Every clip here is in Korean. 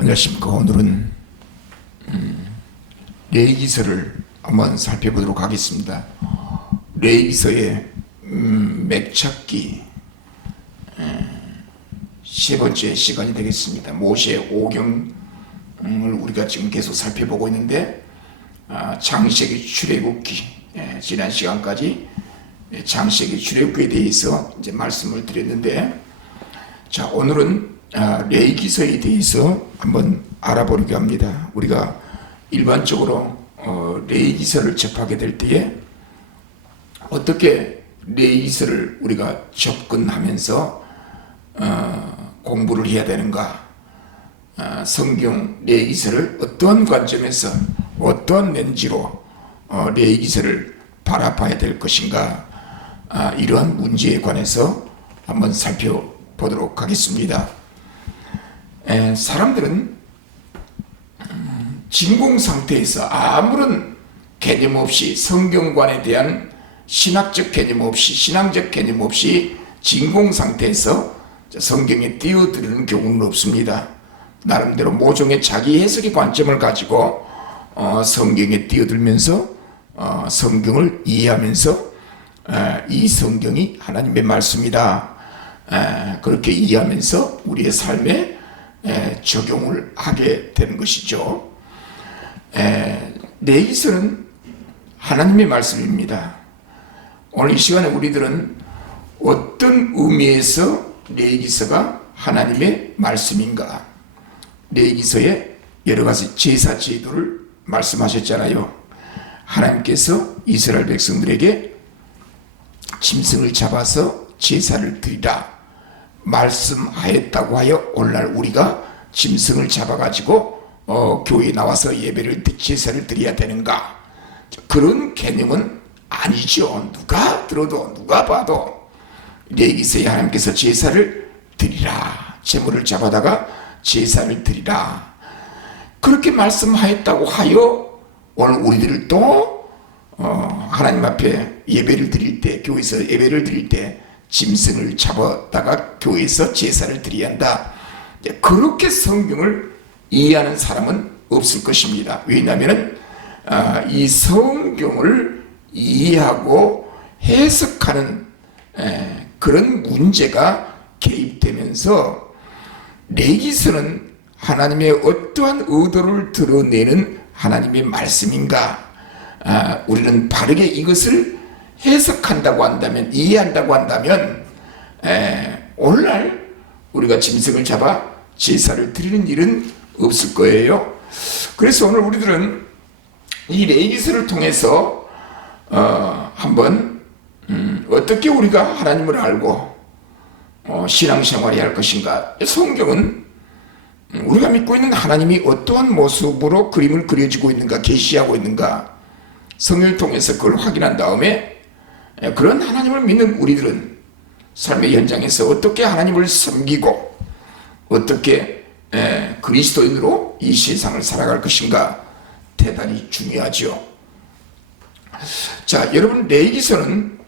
안녕하십니까. 오늘은 레위기서를 한번 살펴보도록 하겠습니다. 레위기서의 맥찾기 세 번째 시간이 되겠습니다. 모세 오경을 우리가 지금 계속 살펴보고 있는데, 창세기 출애굽기, 지난 시간까지 창세기 출애굽기에 대해서 이제 말씀을 드렸는데, 자, 오늘은 레위기서에 대해서 한번 알아보려고 합니다. 우리가 일반적으로 레위기서를 접하게 될 때에 어떻게 레위기서를 우리가 접근하면서 공부를 해야 되는가, 성경 레위기서를 어떠한 관점에서 어떠한 렌즈로 레위기서를 바라봐야 될 것인가, 이러한 문제에 관해서 한번 살펴보도록 하겠습니다. 사람들은 진공 상태에서 아무런 개념 없이, 성경관에 대한 신학적 개념 없이, 신앙적 개념 없이 진공 상태에서 성경에 뛰어들는 경우는 없습니다. 나름대로 모종의 자기 해석의 관점을 가지고 성경에 뛰어들면서 성경을 이해하면서 이 성경이 하나님의 말씀이다, 그렇게 이해하면서 우리의 삶에 적용을 하게 되는 것이죠. 레위기서는 하나님의 말씀입니다. 오늘 이 시간에 우리들은 어떤 의미에서 레위기서가 하나님의 말씀인가, 레위기서에 여러 가지 제사 제도를 말씀하셨잖아요. 하나님께서 이스라엘 백성들에게 짐승을 잡아서 제사를 드리라 말씀하였다고 하여 오늘날 우리가 짐승을 잡아가지고 교회에 나와서 예배를, 제사를 드려야 되는가, 그런 개념은 아니죠. 누가 들어도 누가 봐도 레위기서에 하나님께서 제사를 드리라, 제물을 잡아다가 제사를 드리라, 그렇게 말씀하였다고 하여 오늘 우리들을 또 하나님 앞에 예배를 드릴 때, 교회에서 예배를 드릴 때 짐승을 잡아다가 교회에서 제사를 드려야 한다, 그렇게 성경을 이해하는 사람은 없을 것입니다. 왜냐하면 이 성경을 이해하고 해석하는 그런 문제가 개입되면서 레위기서는 하나님의 어떠한 의도를 드러내는 하나님의 말씀인가, 우리는 바르게 이것을 해석한다고 한다면, 이해한다고 한다면 오늘날 우리가 짐승을 잡아 제사를 드리는 일은 없을 거예요. 그래서 오늘 우리들은 이 레위기서를 통해서 한번 어떻게 우리가 하나님을 알고 신앙생활을 할 것인가. 성경은 우리가 믿고 있는 하나님이 어떠한 모습으로 그림을 그려지고 있는가, 계시하고 있는가, 성경을 통해서 그걸 확인한 다음에 그런 하나님을 믿는 우리들은 삶의 현장에서 어떻게 하나님을 섬기고 어떻게 그리스도인으로 이 세상을 살아갈 것인가, 대단히 중요하죠. 자, 여러분, 레위기서는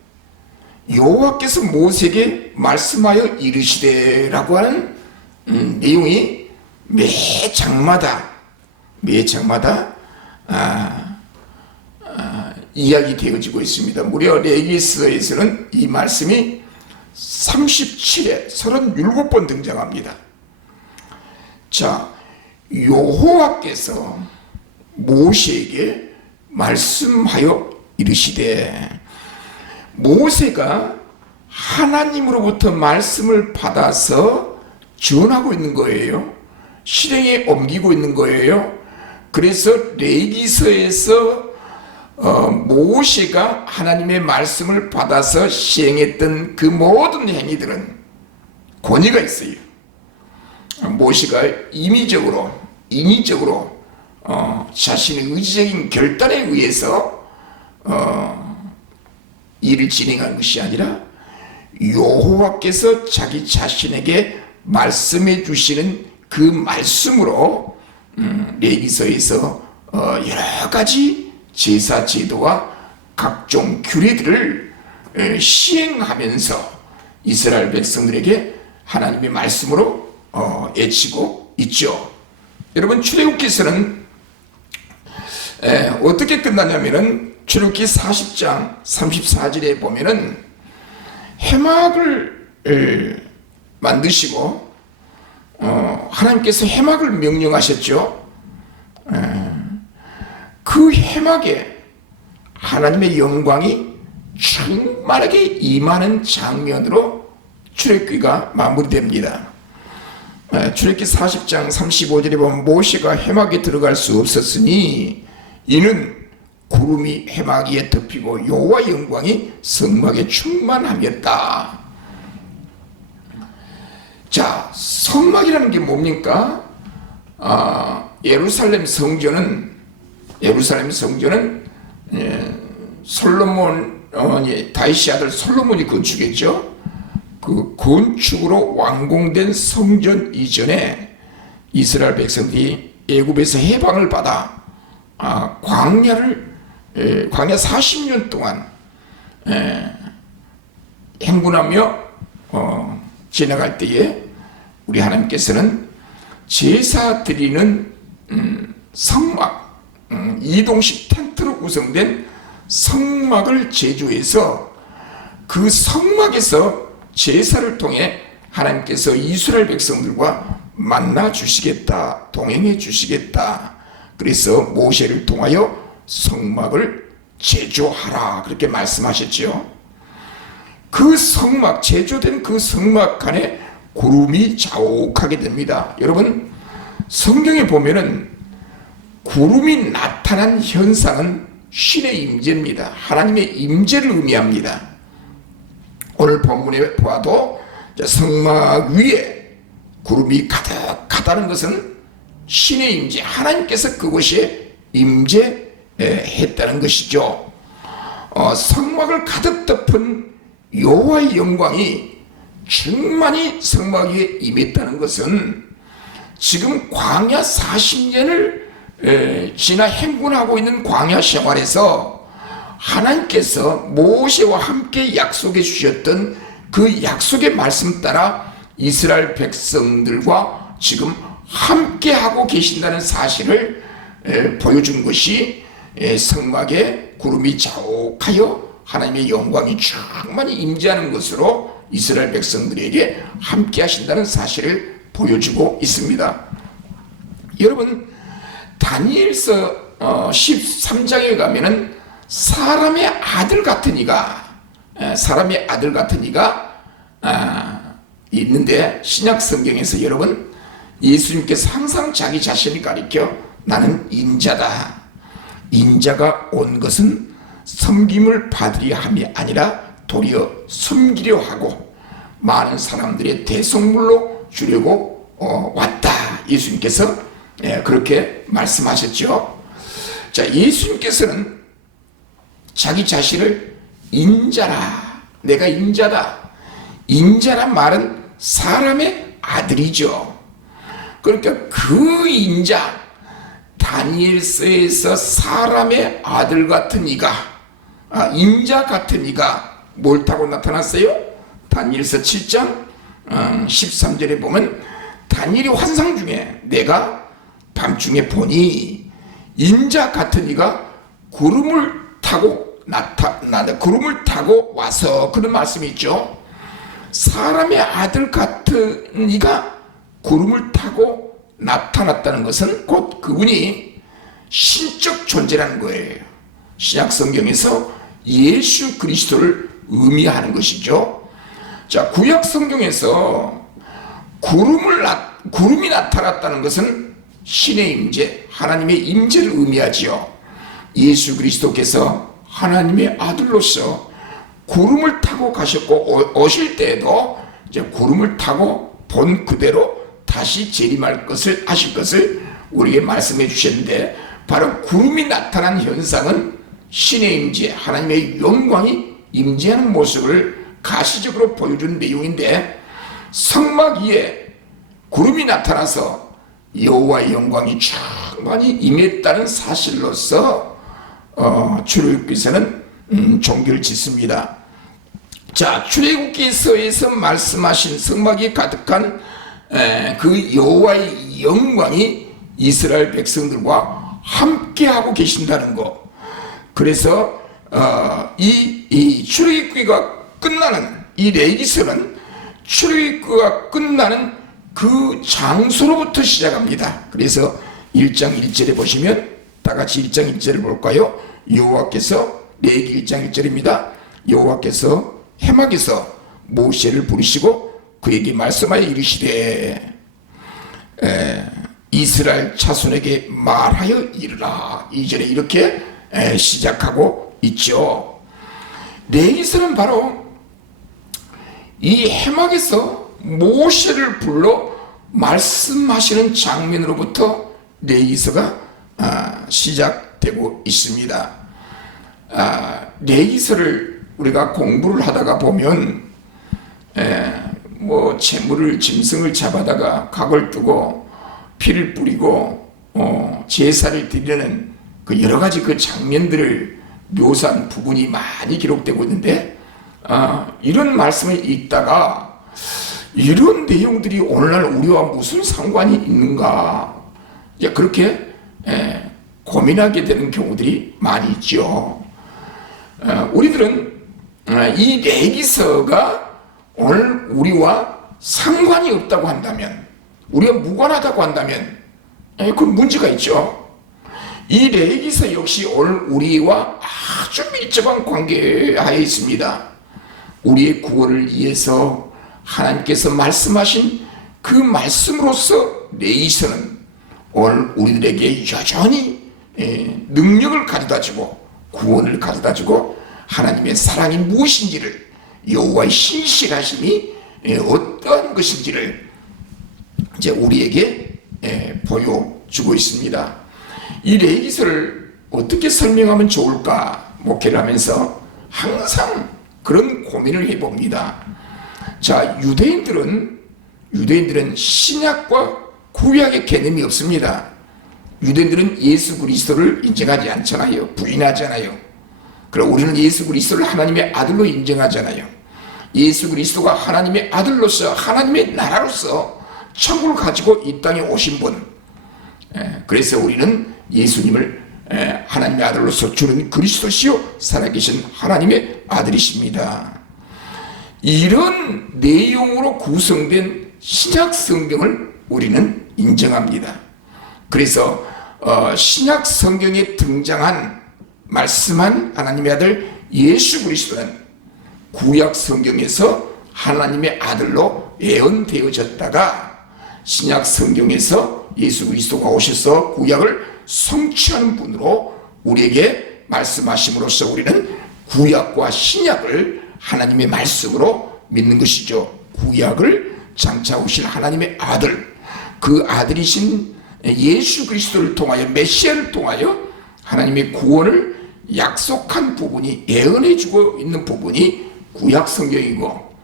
여호와께서 모세에게 말씀하여 이르시되라고 하는 내용이 매 장마다 이야기되어지고 있습니다. 무려 레위기서에서는 이 말씀이 37회 37번 등장합니다. 자, 여호와께서 모세에게 말씀하여 이르시되, 모세가 하나님으로부터 말씀을 받아서 전하고 있는 거예요. 실행에 옮기고 있는 거예요. 그래서 레위기서에서 모세가 하나님의 말씀을 받아서 시행했던 그 모든 행위들은 권위가 있어요. 모세가 인위적으로 자신의 의지적인 결단에 의해서 일을 진행한 것이 아니라 여호와께서 자기 자신에게 말씀해 주시는 그 말씀으로 레위기서에서 여러 가지 제사 제도와 각종 규례들을 시행하면서 이스라엘 백성들에게 하나님의 말씀으로 애치고 있죠. 여러분, 출애굽기서는 어떻게 끝나냐면은 출애굽기 40장 34절에 보면은 해막을 만드시고 하나님께서 해막을 명령하셨죠. 그 해막에 하나님의 영광이 충만하게 임하는 장면으로 출애굽기가 마무리됩니다. 출애굽기 40장 35절에 보면 모세가 해막에 들어갈 수 없었으니 이는 구름이 해막 위에 덮이고 여호와의 영광이 성막에 충만함이었다. 자, 성막이라는 게 뭡니까? 예루살렘 성전은 솔로몬 다윗의 아들 솔로몬이 건축했죠. 그 건축으로 완공된 성전 이전에 이스라엘 백성들이 애굽에서 해방을 받아 광야 40년 동안 행군하며 지나갈 때에 우리 하나님께서는 제사 드리는 성막, 이동식 텐트로 구성된 성막을 제조해서 그 성막에서 제사를 통해 하나님께서 이스라엘 백성들과 만나 주시겠다, 동행해 주시겠다. 그래서 모세를 통하여 성막을 제조하라, 그렇게 말씀하셨죠. 그 성막, 제조된 그 성막 안에 구름이 자욱하게 됩니다. 여러분, 성경에 보면은 구름이 나타난 현상은 신의 임재입니다. 하나님의 임재를 의미합니다. 오늘 본문에 보아도 성막 위에 구름이 가득하다는 것은 신의 임재, 하나님께서 그곳에 임재했다는 것이죠. 성막을 가득 덮은 여호와의 영광이 충만히 성막 위에 임했다는 것은 지금 광야 40년을 지나 행군하고 있는 광야 생활에서 하나님께서 모세와 함께 약속해 주셨던 그 약속의 말씀 따라 이스라엘 백성들과 지금 함께하고 계신다는 사실을 보여준 것이 성막에 구름이 자욱하여 하나님의 영광이 충만히 임재하는 것으로 이스라엘 백성들에게 함께 하신다는 사실을 보여주고 있습니다. 여러분, 다니엘서 13장에 가면은 사람의 아들 같은 이가 있는데, 신약 성경에서 여러분, 예수님께서 항상 자기 자신을 가리켜 나는 인자다, 인자가 온 것은 섬김을 받으려 함이 아니라 도리어 섬기려 하고 많은 사람들의 대속물로 주려고 왔다, 예수님께서 그렇게 말씀하셨죠. 자, 예수님께서는 자기 자신을 인자라, 내가 인자다, 인자란 말은 사람의 아들이죠. 그러니까 그 인자, 다니엘서에서 사람의 아들 같은 이가, 인자 같은 이가 뭘 타고 나타났어요? 다니엘서 7장 13절에 보면 다니엘이 환상 중에 내가 밤중에 보니 인자 같은 이가 구름을 타고 구름을 타고 와서, 그런 말씀이 있죠. 사람의 아들 같은 이가 구름을 타고 나타났다는 것은 곧 그분이 신적 존재라는 거예요. 신약 성경에서 예수 그리스도를 의미하는 것이죠. 자, 구약 성경에서 구름이 나타났다는 것은 신의 임재, 하나님의 임재를 의미하지요. 예수 그리스도께서 하나님의 아들로서 구름을 타고 가셨고 오실 때에도 이제 구름을 타고 본 그대로 다시 재림할 것을 하실 것을 우리에게 말씀해 주셨는데, 바로 구름이 나타난 현상은 신의 임재, 하나님의 영광이 임재하는 모습을 가시적으로 보여준 내용인데, 성막 위에 구름이 나타나서 여호와의 영광이 충만히 임했다는 사실로서 출애굽기서는 종교를 짓습니다. 자, 출애굽기서에서 말씀하신 성막이 가득한 그 여호와의 영광이 이스라엘 백성들과 함께하고 계신다는 것. 그래서 이 출애굽기가 끝나는 이 레위기서는 출애굽기가 끝나는 그 장소로부터 시작합니다. 그래서 1장 1절에 보시면 다 같이 1장 1절을 볼까요? 여호와께서 레위기 1장 1절입니다. 여호와께서 해막에서 모세를 부르시고 그에게 말씀하여 이르시되 이스라엘 자손에게 말하여 이르라. 이전에 이렇게 시작하고 있죠. 레위기서는 바로 이 해막에서 모세를 불러 말씀하시는 장면으로부터 레위기서가 시작되고 있습니다. 레위기서를 우리가 공부를 하다가 보면 뭐 재물을 짐승을 잡아다가 각을 뜨고 피를 뿌리고 제사를 드리는 그 여러 가지 그 장면들을 묘사한 부분이 많이 기록되고 있는데 이런 말씀을 읽다가 이런 내용들이 오늘날 우리와 무슨 상관이 있는가 그렇게 고민하게 되는 경우들이 많이 있죠. 우리들은 이 레위기서가 오늘 우리와 상관이 없다고 한다면, 우리가 무관하다고 한다면 그 문제가 있죠. 이 레위기서 역시 오늘 우리와 아주 밀접한 관계하에 있습니다. 우리의 구원을 위해서 하나님께서 말씀하신 그 말씀으로서 레위기서는 오늘 우리들에게 여전히 능력을 가져다주고 구원을 가져다주고 하나님의 사랑이 무엇인지를, 여호와의 신실하심이 어떠한 것인지를 이제 우리에게 보여주고 있습니다. 이 레위기서를 어떻게 설명하면 좋을까 목회를 하면서 항상 그런 고민을 해봅니다. 자, 유대인들은 신약과 구약의 개념이 없습니다. 유대인들은 예수 그리스도를 인정하지 않잖아요. 부인하잖아요. 그럼 우리는 예수 그리스도를 하나님의 아들로 인정하잖아요. 예수 그리스도가 하나님의 아들로서 하나님의 나라로서 천국을 가지고 이 땅에 오신 분. 그래서 우리는 예수님을 하나님의 아들로서 주는 그리스도시요 살아계신 하나님의 아들이십니다. 이런 내용으로 구성된 신약 성경을 우리는 인정합니다. 그래서 신약 성경에 등장한 말씀한 하나님의 아들 예수 그리스도는 구약 성경에서 하나님의 아들로 예언되어졌다가 신약 성경에서 예수 그리스도가 오셔서 구약을 성취하는 분으로 우리에게 말씀하심으로써 우리는 구약과 신약을 하나님의 말씀으로 믿는 것이죠. 구약을 장차 오실 하나님의 아들, 그 아들이신 예수 그리스도를 통하여, 메시아를 통하여 하나님의 구원을 약속한 부분이, 예언해주고 있는 부분이 구약 성경이고,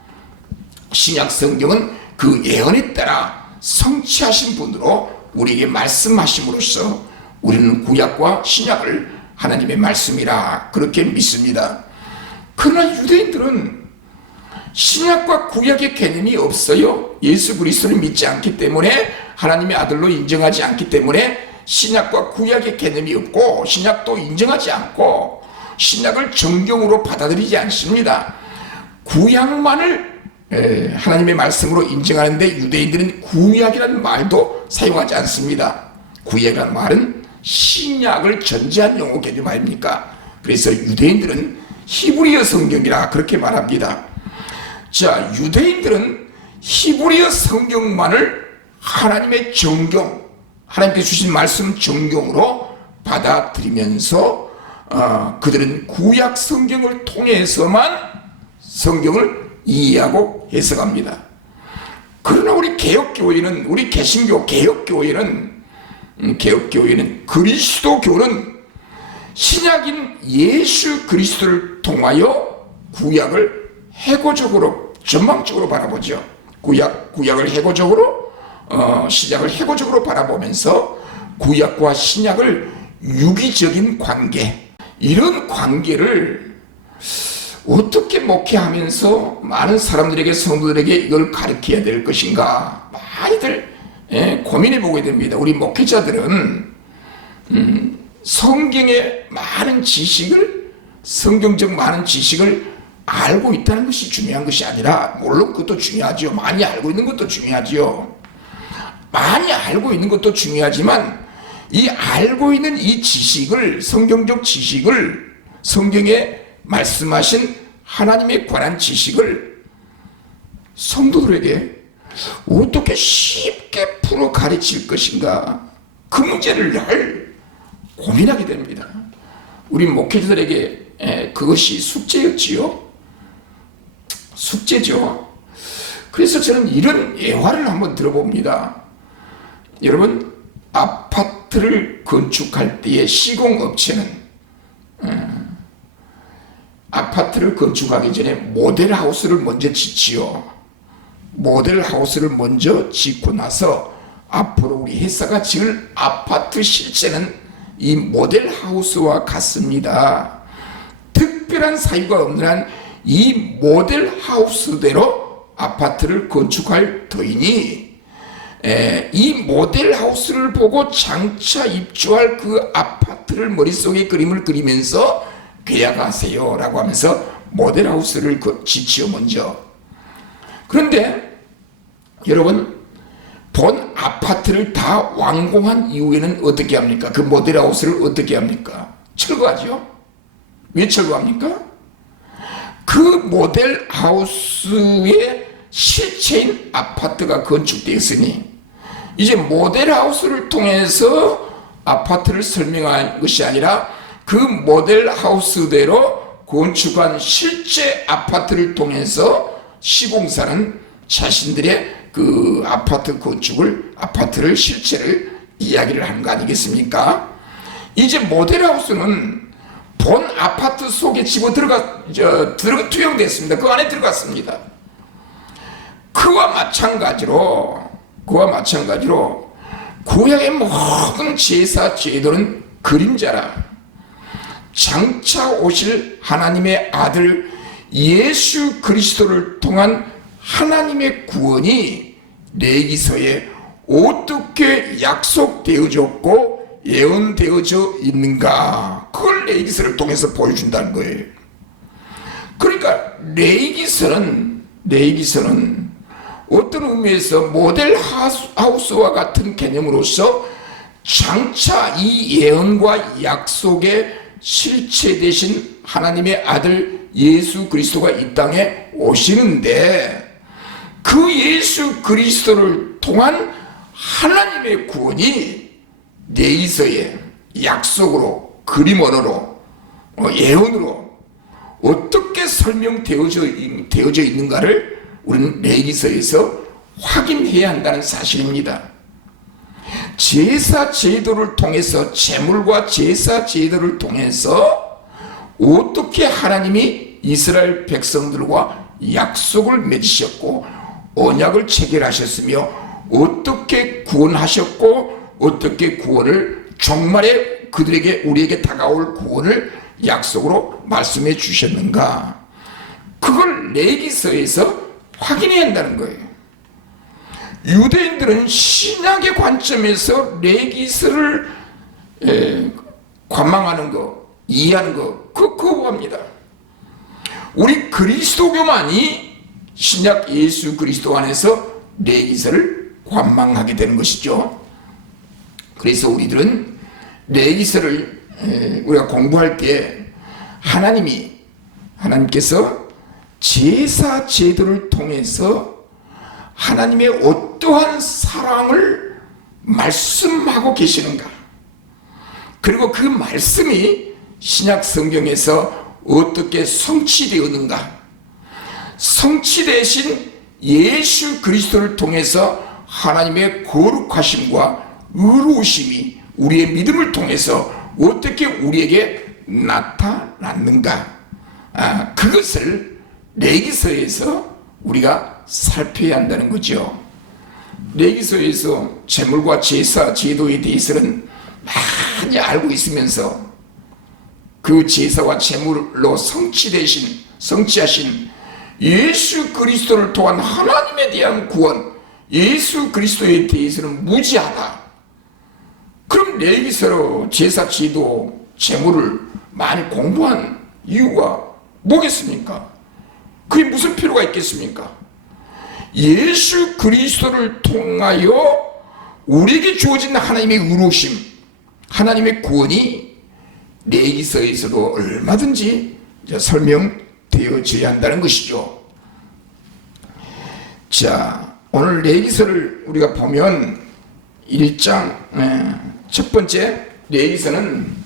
신약 성경은 그 예언에 따라 성취하신 분으로 우리에게 말씀하심으로써 우리는 구약과 신약을 하나님의 말씀이라 그렇게 믿습니다. 그러나 유대인들은 신약과 구약의 개념이 없어요. 예수 그리스도를 믿지 않기 때문에, 하나님의 아들로 인정하지 않기 때문에 신약과 구약의 개념이 없고 신약도 인정하지 않고 신약을 정경으로 받아들이지 않습니다. 구약만을 하나님의 말씀으로 인정하는데 유대인들은 구약이라는 말도 사용하지 않습니다. 구약이라는 말은 신약을 전제한 용어 개념 아닙니까? 그래서 유대인들은 히브리어 성경이라 그렇게 말합니다. 자, 유대인들은 히브리어 성경만을 하나님의 정경, 하나님께 주신 말씀 정경으로 받아들이면서 그들은 구약 성경을 통해서만 성경을 이해하고 해석합니다. 그러나 우리 개혁교회는, 우리 개신교 개혁교회는 그리스도교는 신약인 예수 그리스도를 통하여 구약을 해고적으로, 전망적으로 바라보죠. 구약을 해고적으로, 신약을 해고적으로 바라보면서 구약과 신약을 유기적인 관계, 이런 관계를 어떻게 목회하면서 많은 사람들에게, 성도들에게 이걸 가르쳐야 될 것인가 많이들 고민해 보게 됩니다. 우리 목회자들은 성경의 많은 지식을, 성경적 많은 지식을 알고 있다는 것이 중요한 것이 아니라, 물론 그것도 중요하죠. 많이 알고 있는 것도 중요하죠. 많이 알고 있는 것도 중요하지만 이 알고 있는 이 지식을, 성경적 지식을, 성경에 말씀하신 하나님에 관한 지식을 성도들에게 어떻게 쉽게 풀어 가르칠 것인가, 그 문제를 늘 고민하게 됩니다. 우리 목회자들에게 그것이 숙제였지요. 숙제죠. 그래서 저는 이런 예화를 한번 들어봅니다. 여러분, 아파트를 건축할 때의 시공업체는 아파트를 건축하기 전에 모델하우스를 먼저 짓지요. 모델하우스를 먼저 짓고 나서 앞으로 우리 회사가 지을 아파트 실체는 이 모델하우스와 같습니다. 특별한 사유가 없는 한 이 모델하우스대로 아파트를 건축할 터이니 이 모델하우스를 보고 장차 입주할 그 아파트를 머릿속에 그림을 그리면서 계약하세요 라고 하면서 모델하우스를 짓지요 먼저. 그런데 여러분, 본 아파트를 다 완공한 이후에는 어떻게 합니까? 그 모델하우스를 어떻게 합니까? 철거하죠. 왜 철거합니까? 그 모델하우스의 실체인 아파트가 건축되었으니 이제 모델하우스를 통해서 아파트를 설명한 것이 아니라 그 모델하우스대로 건축한 실제 아파트를 통해서 시공사는 자신들의 그 아파트 건축을, 아파트를 실체를 이야기를 하는 거 아니겠습니까? 이제 모델하우스는 본 아파트 속에 집어 투영됐습니다. 그 안에 들어갔습니다. 그와 마찬가지로 구약의 모든 제사 제도는 그림자라 장차 오실 하나님의 아들 예수 그리스도를 통한 하나님의 구원이 레위기서에 어떻게 약속되어졌고 예언되어져 있는가, 그걸 레위기서를 통해서 보여준다는 거예요. 그러니까 레위기서는 어떤 의미에서 모델하우스와 같은 개념으로서 장차 이 예언과 약속의 실체 되신 하나님의 아들 예수 그리스도가 이 땅에 오시는데, 그 예수 그리스도를 통한 하나님의 구원이 레위기서의 약속으로, 그림 언어로, 예언으로 어떻게 설명되어져 있는가를 우리는 레위기서에서 확인해야 한다는 사실입니다. 제사 제도를 통해서, 제물과 제사 제도를 통해서 어떻게 하나님이 이스라엘 백성들과 약속을 맺으셨고 언약을 체결하셨으며 어떻게 구원하셨고 어떻게 구원을, 종말에 그들에게, 우리에게 다가올 구원을 약속으로 말씀해 주셨는가, 그걸 레위기서에서 확인해야 한다는 거예요. 유대인들은 신약의 관점에서 레위기서를 관망하는 거, 이해하는 거, 그거 거부합니다. 우리 그리스도교만이 신약 예수 그리스도 안에서 레위기서를 관망하게 되는 것이죠. 그래서 우리들은 레위기서를 우리가 공부할 때 하나님께서 제사 제도를 통해서 하나님의 어떠한 사랑을 말씀하고 계시는가, 그리고 그 말씀이 신약 성경에서 어떻게 성취되었는가, 성취되신 예수 그리스도를 통해서 하나님의 거룩하심과 의로우심이 우리의 믿음을 통해서 어떻게 우리에게 나타났는가, 그것을 레위기서에서 우리가 살펴야 한다는 거죠. 레위기서에서 제물과 제사 제도에 대해서는 많이 알고 있으면서 그 제사와 제물로 성취하신 예수 그리스도를 통한 하나님에 대한 구원, 예수 그리스도에 대해서는 무지하다. 그럼 레위기서로 제사 지도 제물을 많이 공부한 이유가 뭐겠습니까? 그게 무슨 필요가 있겠습니까? 예수 그리스도를 통하여 우리에게 주어진 하나님의 의로우심, 하나님의 구원이 레위기서에서도 얼마든지 설명되어져야 한다는 것이죠. 자, 오늘 레위기서를 우리가 보면 1장 첫 번째 레위기서는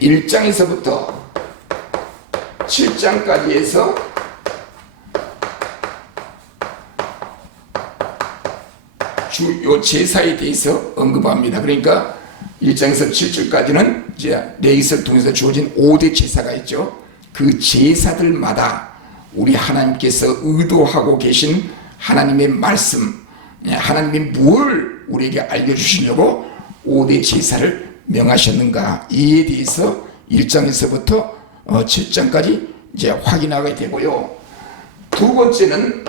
1장에서부터 7장까지 해서 주요 제사에 대해서 언급합니다. 그러니까 1장에서 7절까지는 이제 레위기서를 통해서 주어진 5대 제사가 있죠. 그 제사들마다 우리 하나님께서 의도하고 계신 하나님의 말씀, 하나님이 뭘 우리에게 알려주시려고 5대 제사를 명하셨는가, 이에 대해서 1장에서부터 7장까지 이제 확인하게 되고요. 두 번째는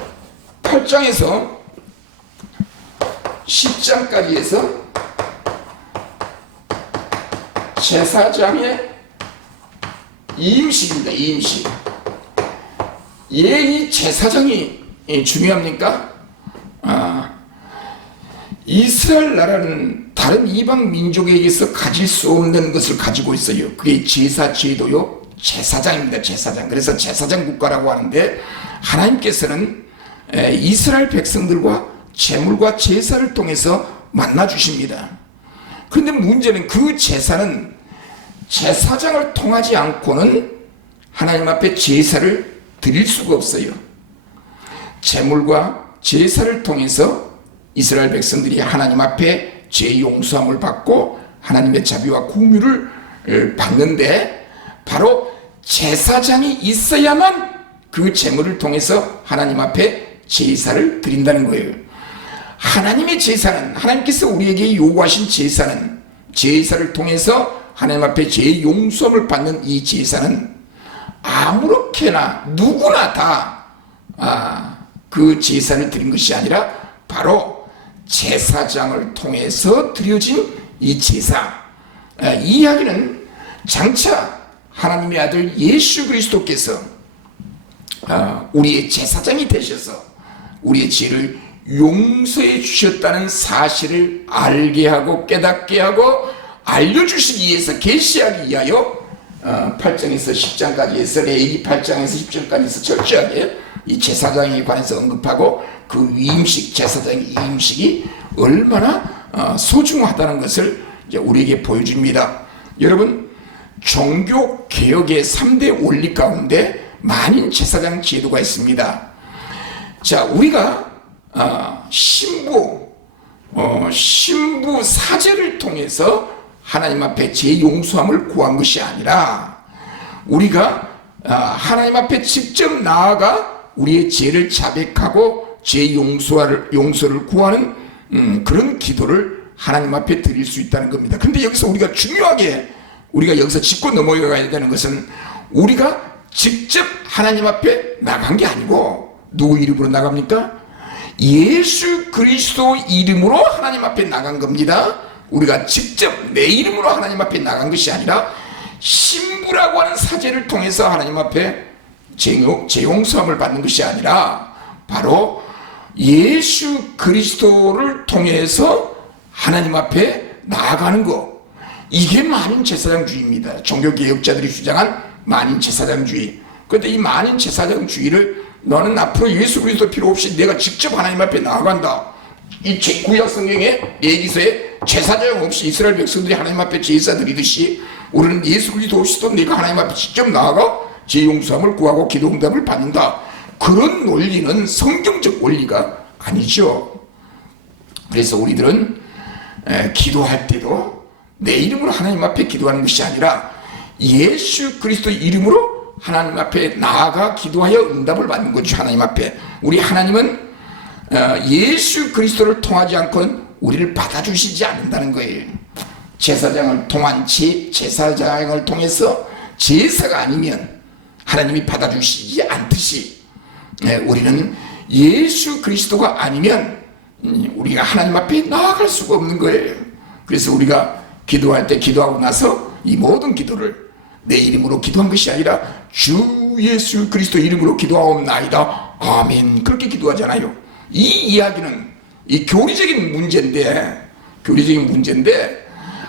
8장에서 10장까지 해서 제사장의 이임식입니다. 이임식. 이 제사장이 중요합니까? 이스라엘 나라는 다른 이방 민족에게서 가질 수 없는 것을 가지고 있어요. 그게 제사 제도요, 제사장입니다. 제사장. 그래서 제사장 국가라고 하는데, 하나님께서는 이스라엘 백성들과 제물과 제사를 통해서 만나 주십니다. 그런데 문제는 그 제사는 제사장을 통하지 않고는 하나님 앞에 제사를 드릴 수가 없어요. 제물과 제사를 통해서 이스라엘 백성들이 하나님 앞에 죄 용서함을 받고 하나님의 자비와 긍휼을 받는데, 바로 제사장이 있어야만 그 제물을 통해서 하나님 앞에 제사를 드린다는 거예요. 하나님의 제사는, 하나님께서 우리에게 요구하신 제사는, 제사를 통해서 하나님 앞에 죄 용서함을 받는 이 제사는 아무렇게나 누구나 다 그 제사를 드린 것이 아니라 바로 제사장을 통해서 드려진 이 제사, 이 이야기는 장차 하나님의 아들 예수 그리스도께서 우리의 제사장이 되셔서 우리의 죄를 용서해 주셨다는 사실을 알게 하고 깨닫게 하고 알려주시기 위해서, 계시하기 위하여 8장에서 10장까지 해서, 레위기 8장에서 10장까지 해서 철저하게 이 제사장에 관해서 언급하고, 그 위임식, 제사장의 위임식이 얼마나 소중하다는 것을 이제 우리에게 보여줍니다. 여러분, 종교개혁의 3대 원리 가운데 만인 제사장 제도가 있습니다. 자, 우리가 신부 사제를 통해서 하나님 앞에 죄 용서함을 구한 것이 아니라, 우리가 하나님 앞에 직접 나아가 우리의 죄를 자백하고 죄 용서를 구하는 그런 기도를 하나님 앞에 드릴 수 있다는 겁니다. 근데 여기서 우리가 중요하게 우리가 여기서 짚고 넘어가야 되는 것은, 우리가 직접 하나님 앞에 나간 게 아니고 누구 이름으로 나갑니까? 예수 그리스도 이름으로 하나님 앞에 나간 겁니다. 우리가 직접 내 이름으로 하나님 앞에 나간 것이 아니라 신부라고 하는 사제를 통해서 하나님 앞에 죄 용서함을 받는 것이 아니라 바로 예수 그리스도를 통해서 하나님 앞에 나아가는 것, 이게 만인 제사장주의입니다. 종교개혁자들이 주장한 만인 제사장주의. 그런데 이 만인 제사장주의를, 너는 앞으로 예수 그리스도 필요 없이 내가 직접 하나님 앞에 나아간다, 이 구약 성경에 레위기서에 제사장 없이 이스라엘 백성들이 하나님 앞에 제사 드리듯이 우리는 예수 그리스도 없이도 내가 하나님 앞에 직접 나아가 죄 용서함을 구하고 기도 응답을 받는다, 그런 논리는 성경적 원리가 아니죠. 그래서 우리들은 기도할 때도 내 이름으로 하나님 앞에 기도하는 것이 아니라 예수 그리스도 이름으로 하나님 앞에 나아가 기도하여 응답을 받는 거죠. 하나님 앞에. 우리 하나님은 예수 그리스도를 통하지 않고는 우리를 받아주시지 않는다는 거예요. 제사장을 통한 제사장을 통해서 제사가 아니면 하나님이 받아주시지 않듯이, 우리는 예수 그리스도가 아니면 우리가 하나님 앞에 나아갈 수가 없는 거예요. 그래서 우리가 기도할 때 기도하고 나서 이 모든 기도를 내 이름으로 기도한 것이 아니라 주 예수 그리스도 이름으로 기도하옵나이다. 아멘. 그렇게 기도하잖아요. 이 이야기는 이 교리적인 문제인데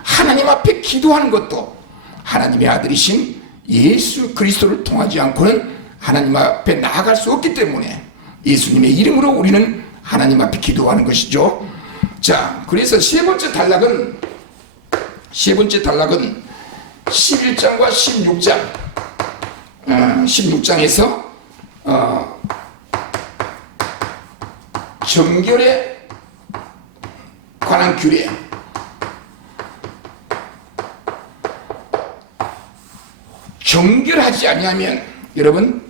하나님 앞에 기도하는 것도 하나님의 아들이신 예수 그리스도를 통하지 않고는 하나님 앞에 나아갈 수 없기 때문에 예수님의 이름으로 우리는 하나님 앞에 기도하는 것이죠. 자, 그래서 세 번째 단락은 11장과 16장에서 정결에 관한 규례. 정결하지 아니하면, 여러분,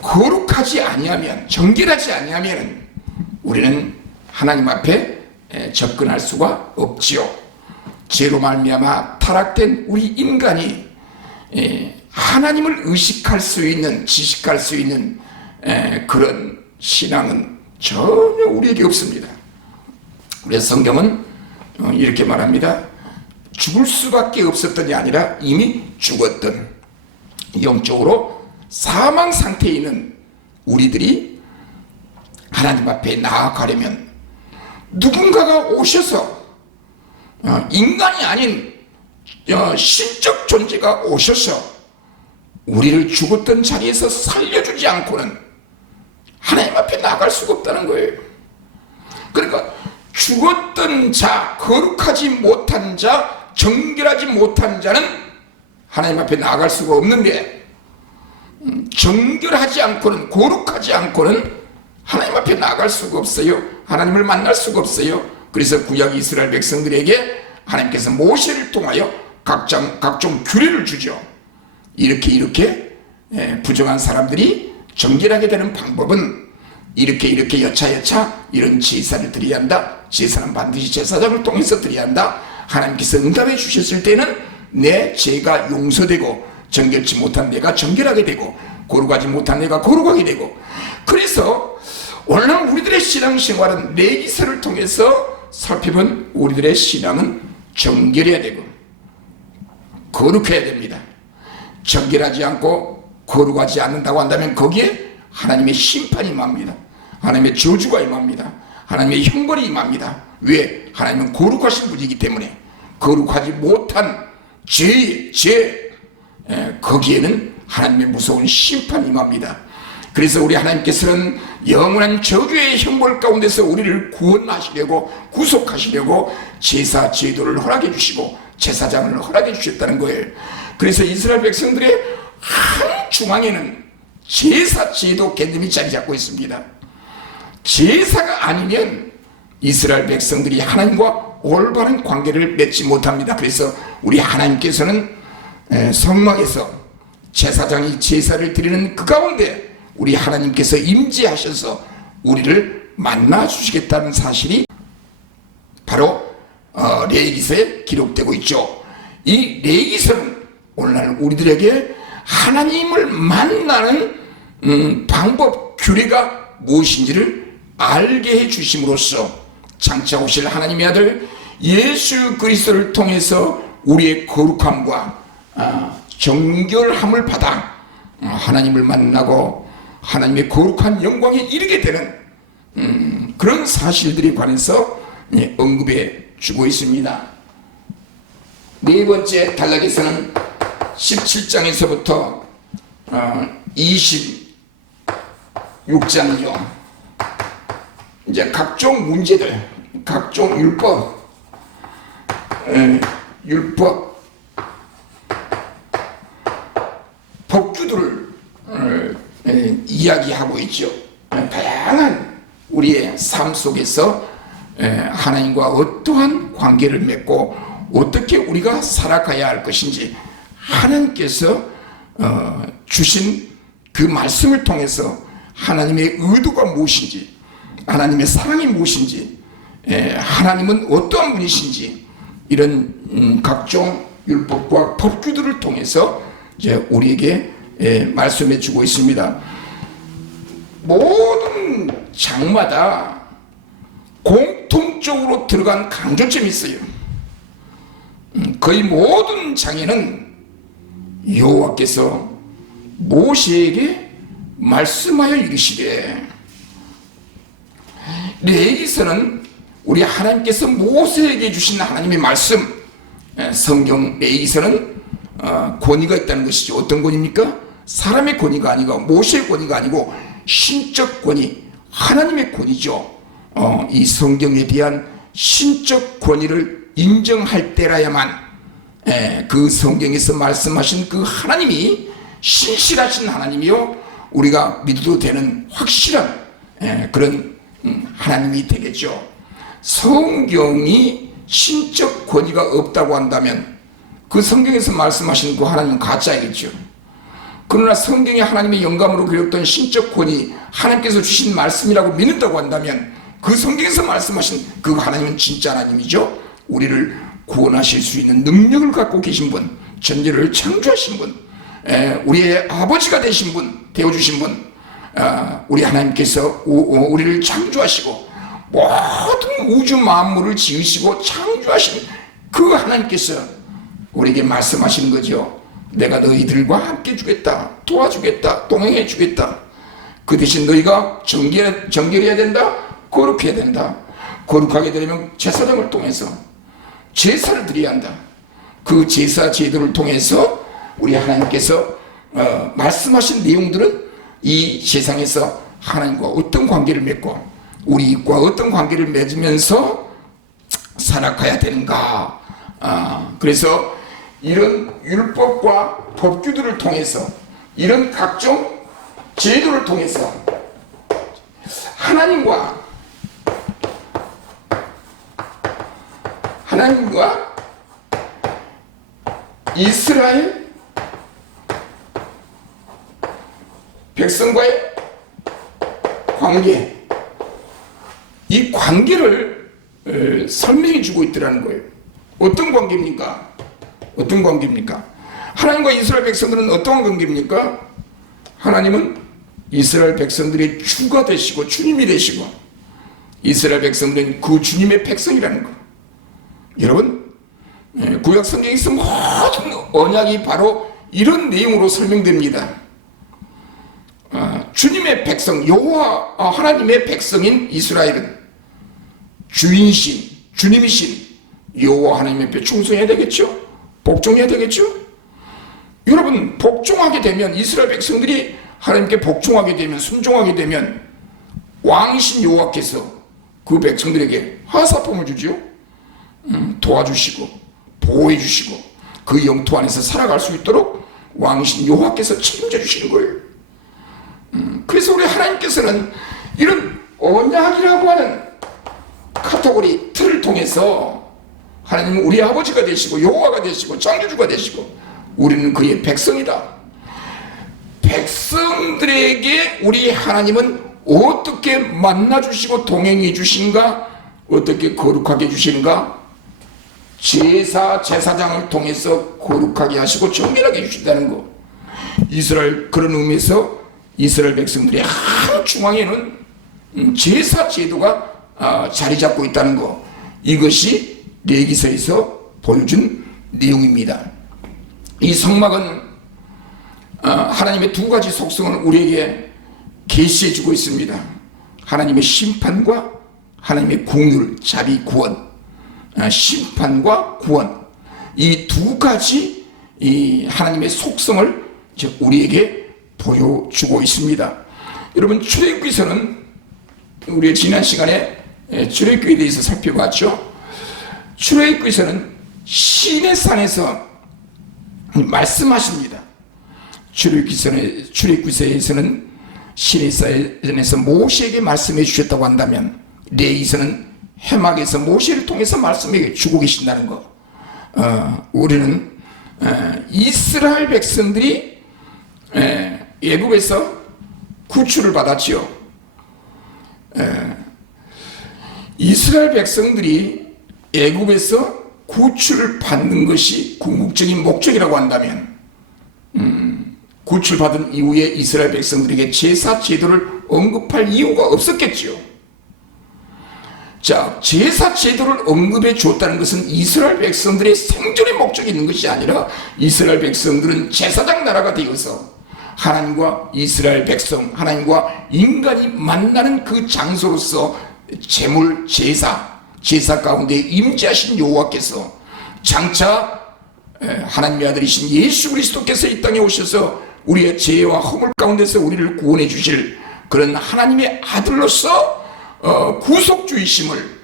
거룩하지 아니하면, 정결하지 아니하면 우리는 하나님 앞에 접근할 수가 없지요. 죄로 말미암아 타락된 우리 인간이 하나님을 의식할 수 있는, 지식할 수 있는 그런 신앙은 전혀 우리에게 없습니다. 그래서 성경은 이렇게 말합니다. 죽을 수밖에 없었던이 아니라 이미 죽었던, 영적으로 사망 상태에 있는 우리들이 하나님 앞에 나아가려면 누군가가 오셔서, 인간이 아닌 신적 존재가 오셔서 우리를 죽었던 자리에서 살려주지 않고는 하나님 앞에 나아갈 수가 없다는 거예요. 그러니까 죽었던 자, 거룩하지 못한 자, 정결하지 못한 자는 하나님 앞에 나아갈 수가 없는데, 정결하지 않고는, 거룩하지 않고는 하나님 앞에 나아갈 수가 없어요. 하나님을 만날 수가 없어요. 그래서 구약 이스라엘 백성들에게 하나님께서 모세를 통하여 각종 규례를 주죠. 이렇게 부정한 사람들이 정결하게 되는 방법은 이렇게 여차여차 이런 제사를 드려야 한다. 제사는 반드시 제사장을 통해서 드려야 한다. 하나님께서 응답해 주셨을 때는 내 죄가 용서되고, 정결치 못한 내가 정결하게 되고, 거룩하지 못한 내가 거룩하게 되고. 그래서 오늘날 우리들의 신앙생활은 레위기서를 통해서 살펴본 우리들의 신앙은 정결해야 되고 거룩해야 됩니다. 정결하지 않고 거룩하지 않는다고 한다면 거기에 하나님의 심판이 임합니다. 하나님의 저주가 임합니다. 하나님의 형벌이 임합니다. 왜? 하나님은 거룩하신 분이기 때문에. 거룩하지 못한 거기에는 하나님의 무서운 심판이 임합니다. 그래서 우리 하나님께서는 영원한 저주의 형벌 가운데서 우리를 구원하시려고, 구속하시려고 제사 제도를 허락해 주시고 제사장을 허락해 주셨다는 거예요. 그래서 이스라엘 백성들의 한 중앙에는 제사 제도 개념이 자리 잡고 있습니다. 제사가 아니면 이스라엘 백성들이 하나님과 올바른 관계를 맺지 못합니다. 그래서 우리 하나님께서는 성막에서 제사장이 제사를 드리는 그 가운데 우리 하나님께서 임재하셔서 우리를 만나 주시겠다는 사실이 바로 레위기서에 기록되고 있죠. 이 레위기서는 오늘날 우리들에게 하나님을 만나는 방법, 규례가 무엇인지를 알게 해 주심으로써 장차 오실 하나님의 아들 예수 그리스도를 통해서 우리의 거룩함과 정결함을 받아 하나님을 만나고 하나님의 거룩한 영광에 이르게 되는 그런 사실들에 관해서 언급해 주고 있습니다. 네 번째 단락에서는 17장에서부터 26장이죠. 이제 각종 문제들, 각종 율법, 법규들을 이야기하고 있죠. 다양한 우리의 삶 속에서 하나님과 어떠한 관계를 맺고 어떻게 우리가 살아가야 할 것인지 하나님께서 주신 그 말씀을 통해서 하나님의 의도가 무엇인지, 하나님의 사랑이 무엇인지, 하나님은 어떠한 분이신지, 이런 각종 율법과 법규들을 통해서 이제 우리에게 말씀해 주고 있습니다. 모든 장마다 공통적으로 들어간 강조점이 있어요. 거의 모든 장에는 여호와께서 모세에게 말씀하여 이르시되, 레위기서는 우리 하나님께서 모세에게 주신 하나님의 말씀, 성경 레위기서는 권위가 있다는 것이죠. 어떤 권위입니까? 사람의 권위가 아니고 모세의 권위가 아니고 신적 권위, 하나님의 권위죠. 이 성경에 대한 신적 권위를 인정할 때라야만 그 성경에서 말씀하신 그 하나님이 신실하신 하나님이요, 우리가 믿어도 되는 확실한 그런 하나님이 되겠죠. 성경이 신적 권위가 없다고 한다면 그 성경에서 말씀하신 그 하나님은 가짜이겠죠. 그러나 성경이 하나님의 영감으로 기록된 신적 권위, 하나님께서 주신 말씀이라고 믿는다고 한다면 그 성경에서 말씀하신 그 하나님은 진짜 하나님이죠. 우리를 구원하실 수 있는 능력을 갖고 계신 분, 전지를 창조하신 분, 우리의 아버지가 되신 분, 되어주신 분, 우리 하나님께서 우리를 창조하시고 모든 우주 만물을 지으시고 창조하신 그 하나님께서 우리에게 말씀하시는 거죠. 내가 너희들과 함께 주겠다, 도와주겠다, 동행해 주겠다. 그 대신 너희가 정결해야 된다, 거룩해야 된다. 거룩하게 되려면 제사장을 통해서 제사를 드려야 한다. 그 제사 제도를 통해서 우리 하나님께서 말씀하신 내용들은 이 세상에서 하나님과 어떤 관계를 맺고 우리과 어떤 관계를 맺으면서 살아가야 되는가. 그래서 이런 율법과 법규들을 통해서, 이런 각종 제도를 통해서 하나님과 이스라엘 백성과의 관계, 이 관계를 설명해 주고 있더라는 거예요. 어떤 관계입니까? 어떤 관계입니까? 하나님과 이스라엘 백성들은 어떤 관계입니까? 하나님은 이스라엘 백성들의 주가 되시고 주님이 되시고 이스라엘 백성들은 그 주님의 백성이라는 거. 여러분, 구약 성경에서 모든 언약이 바로 이런 내용으로 설명됩니다. 주님의 백성, 여호와 하나님의 백성인 이스라엘은 주인신, 주님이신 여호와 하나님 앞에 충성해야 되겠죠? 복종해야 되겠죠? 여러분, 복종하게 되면, 이스라엘 백성들이 하나님께 복종하게 되면, 순종하게 되면 왕이신 여호와께서 그 백성들에게 하사품을 주죠. 도와주시고 보호해 주시고 그 영토 안에서 살아갈 수 있도록 왕이신 여호와께서 책임져 주시는 거예요. 그래서 우리 하나님께서는 이런 언약이라고 하는 카테고리 틀을 통해서 하나님은 우리 아버지가 되시고 여호와가 되시고 창조주가 되시고 우리는 그의 백성이다. 백성들에게 우리 하나님은 어떻게 만나주시고 동행해 주신가, 어떻게 거룩하게 해주시는가? 제사장을 통해서 거룩하게 하시고 정결하게 해주신다는 거. 이스라엘, 그런 의미에서 이스라엘 백성들의 한 중앙에는 제사 제도가 자리 잡고 있다는 거. 이것이 레위기서에서 보여준 내용입니다. 이 성막은 하나님의 두 가지 속성을 우리에게 계시해 주고 있습니다. 하나님의 심판과 하나님의 긍휼, 자비, 구원. 심판과 구원, 이 두 가지 이 하나님의 속성을 우리에게 보여주고 있습니다. 여러분, 출애굽기서는 우리의 지난 시간에 출애굽기에 대해서 살펴봤죠. 출애굽기서는 시내 산에서 말씀하십니다. 출애굽기서에서는 시내 산에서 모세에게 말씀해 주셨다고 한다면, 레위기서는 해막에서 모세를 통해서 말씀해 주고 계신다는 거. 우리는 이스라엘 백성들이 애굽에서 구출을 받았지요. 이스라엘 백성들이 애굽에서 구출을 받는 것이 궁극적인 목적이라고 한다면, 구출받은 이후에 이스라엘 백성들에게 제사 제도를 언급할 이유가 없었겠지요. 자, 제사 제도를 언급해 주었다는 것은 이스라엘 백성들의 생존의 목적이 있는 것이 아니라 이스라엘 백성들은 제사장 나라가 되어서 하나님과 이스라엘 백성, 하나님과 인간이 만나는 그 장소로서 제물, 제사 가운데 임재하신 여호와께서 장차 하나님의 아들이신 예수 그리스도께서 이 땅에 오셔서 우리의 죄와 허물 가운데서 우리를 구원해 주실 그런 하나님의 아들로서 구속주이심을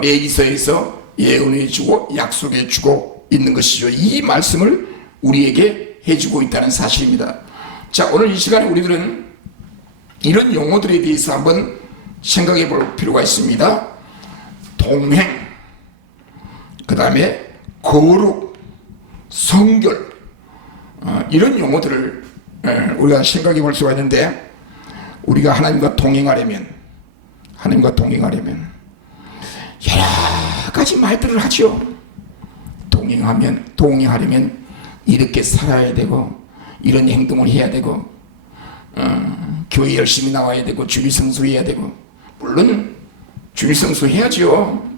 레위기서에서 예언해 주고 약속해 주고 있는 것이죠. 이 말씀을 우리에게 해주고 있다는 사실입니다. 자, 오늘 이 시간에 우리들은 이런 용어들에 대해서 한번 생각해 볼 필요가 있습니다. 동행, 그 다음에 거룩, 성결, 이런 용어들을 우리가 생각해 볼 수가 있는데, 우리가 하나님과 동행하려면 여러 가지 말들을 하죠. 동행하려면 이렇게 살아야 되고, 이런 행동을 해야 되고, 교회 열심히 나와야 되고, 주일 성수해야 되고, 물론 주일 성수해야죠.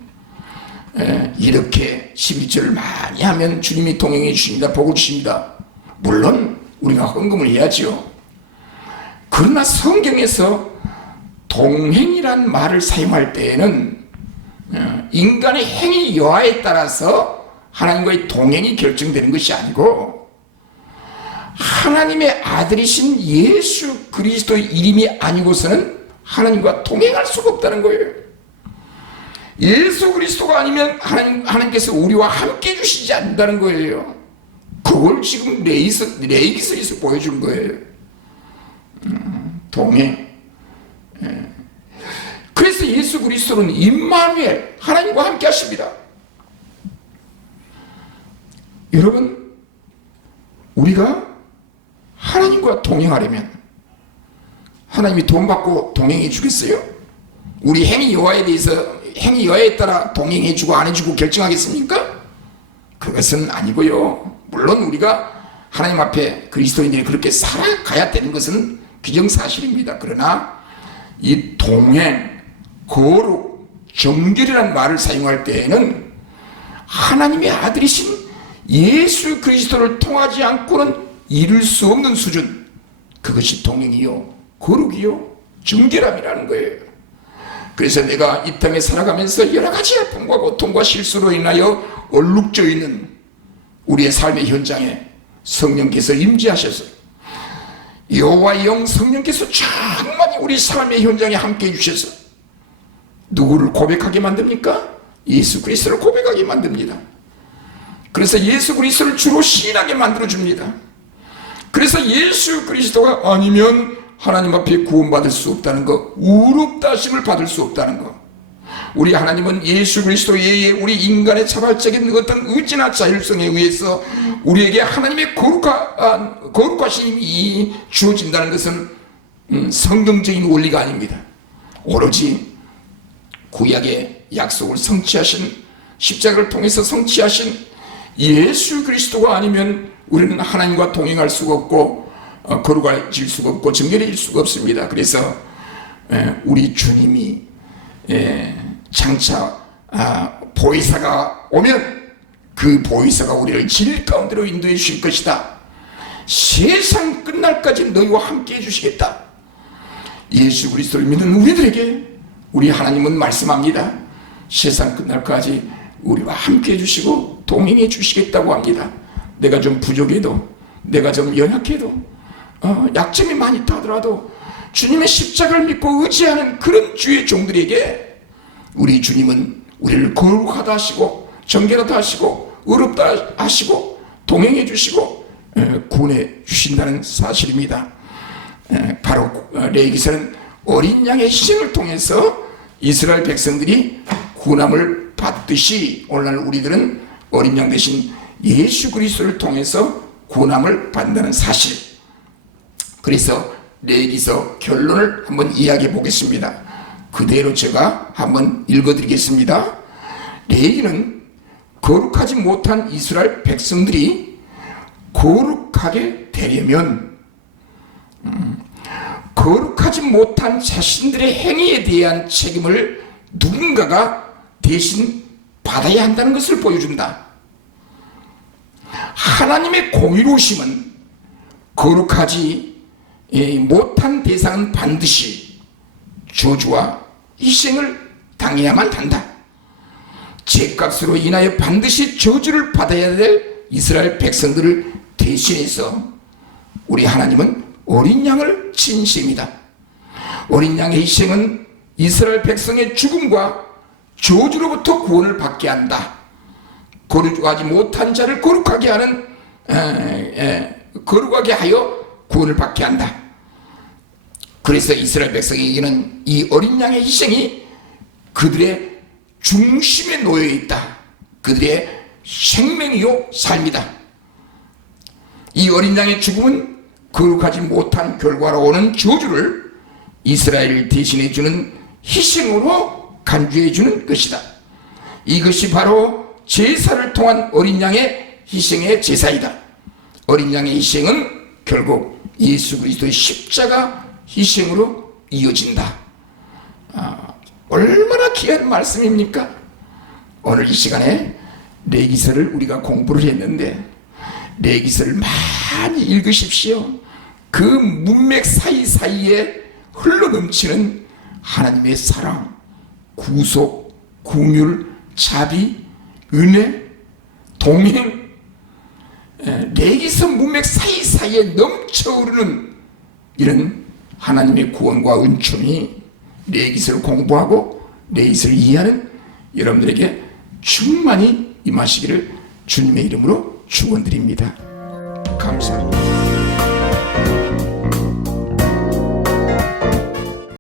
이렇게 11절을 많이 하면 주님이 동행해 주십니다. 복을 주십니다. 물론 우리가 헌금을 해야죠. 그러나 성경에서 동행이란 말을 사용할 때에는 인간의 행위 여하에 따라서 하나님과의 동행이 결정되는 것이 아니고, 하나님의 아들이신 예수 그리스도의 이름이 아니고서는 하나님과 동행할 수가 없다는 거예요. 예수 그리스도가 아니면 하나님께서 우리와 함께 해주시지 않는다는 거예요. 그걸 지금 레위기서에서 보여준 거예요. 동행. 그래서 예수 그리스도는 임마누엘, 하나님과 함께 하십니다. 여러분, 우리가 하나님과 동행하려면 하나님이 돈 받고 동행해 주겠어요? 우리 행위 여하에 따라 동행해 주고 안 해주고 결정하겠습니까? 그것은 아니고요. 물론 우리가 하나님 앞에 그리스도인들이 그렇게 살아가야 되는 것은 기정사실입니다. 그러나 이 동행, 거룩, 정결이라는 말을 사용할 때에는 하나님의 아들이신 예수 그리스도를 통하지 않고는 이룰 수 없는 수준, 그것이 동행이요, 거룩이요, 정결함이라는 거예요. 그래서 내가 이 땅에 살아가면서 여러 가지 아픔과 고통과 실수로 인하여 얼룩져 있는 우리의 삶의 현장에 성령께서 임재하셔서, 여호와의 영 성령께서 충만히 우리 삶의 현장에 함께 해주셔서 누구를 고백하게 만듭니까? 예수 그리스도를 고백하게 만듭니다. 그래서 예수 그리스도를 주로 시인하게 만들어줍니다. 그래서 예수 그리스도가 아니면 하나님 앞에 구원받을 수 없다는 것, 의롭다 하심을 받을 수 없다는 것. 우리 하나님은 예수 그리스도 외에 우리 인간의 자발적인 어떤 의지나 자율성에 의해서 우리에게 하나님의 거룩하심이 주어진다는 것은 성경적인 원리가 아닙니다. 오로지 구약의 약속을 성취하신, 십자가를 통해서 성취하신 예수 그리스도가 아니면 우리는 하나님과 동행할 수가 없고 거룩해질 수가 없고 정결해질 수가 없습니다. 그래서 우리 주님이 장차 보혜사가 오면 그 보혜사가 우리를 길 가운데로 인도해 주실 것이다. 세상 끝날까지 너희와 함께 해주시겠다. 예수 그리스도를 믿는 우리들에게 우리 하나님은 말씀합니다. 세상 끝날까지 우리와 함께 해주시고 동행해 주시겠다고 합니다. 내가 좀 부족해도, 내가 좀 연약해도, 약점이 많이 있다 하더라도 주님의 십자가를 믿고 의지하는 그런 주의 종들에게 우리 주님은 우리를 거룩하다 하시고 정결하다 하시고 의롭다 하시고 동행해 주시고 구원해 주신다는 사실입니다. 바로 레위기서는 어린 양의 희생을 통해서 이스라엘 백성들이 구원함을 받듯이 오늘날 우리들은 어린 양 대신 예수 그리스도를 통해서 구원함을 받는다는 사실. 그래서 레위기서 결론을 한번 이야기해 보겠습니다. 그대로 제가 한번 읽어드리겠습니다. 레위기는 거룩하지 못한 이스라엘 백성들이 거룩하게 되려면 거룩하지 못한 자신들의 행위에 대한 책임을 누군가가 대신 받아야 한다는 것을 보여준다. 하나님의 공의로우심은 거룩하지 못한 대상은 반드시 저주와 희생을 당해야만 한다. 죄값으로 인하여 반드시 저주를 받아야 될 이스라엘 백성들을 대신해서 우리 하나님은 어린 양을 친십니다. 어린 양의 희생은 이스라엘 백성의 죽음과 저주로부터 구원을 받게 한다. 거룩하지 못한 자를 거룩하게 하는 거룩하게 하여 구원을 받게 한다. 그래서 이스라엘 백성에게는 이 어린 양의 희생이 그들의 중심에 놓여 있다. 그들의 생명이요 삶이다. 이 어린 양의 죽음은 거룩하지 못한 결과로 오는 저주를 이스라엘을 대신해 주는 희생으로 간주해 주는 것이다. 이것이 바로 제사를 통한 어린 양의 희생의 제사이다. 어린 양의 희생은 결국 예수 그리스도의 십자가 희생으로 이어진다. 얼마나 귀한 말씀입니까? 오늘 이 시간에 레위기서를 우리가 공부를 했는데 레위기서를 많이 읽으십시오. 그 문맥 사이사이에 흘러넘치는 하나님의 사랑, 구속, 긍휼, 자비, 은혜, 동행, 레위기서 문맥 사이사이에 넘쳐흐르는 이런 하나님의 구원과 은총이 레위기서를 공부하고 레위기서를 이해하는 여러분들에게 충만히 임하시기를 주님의 이름으로 축원드립니다. 감사합니다.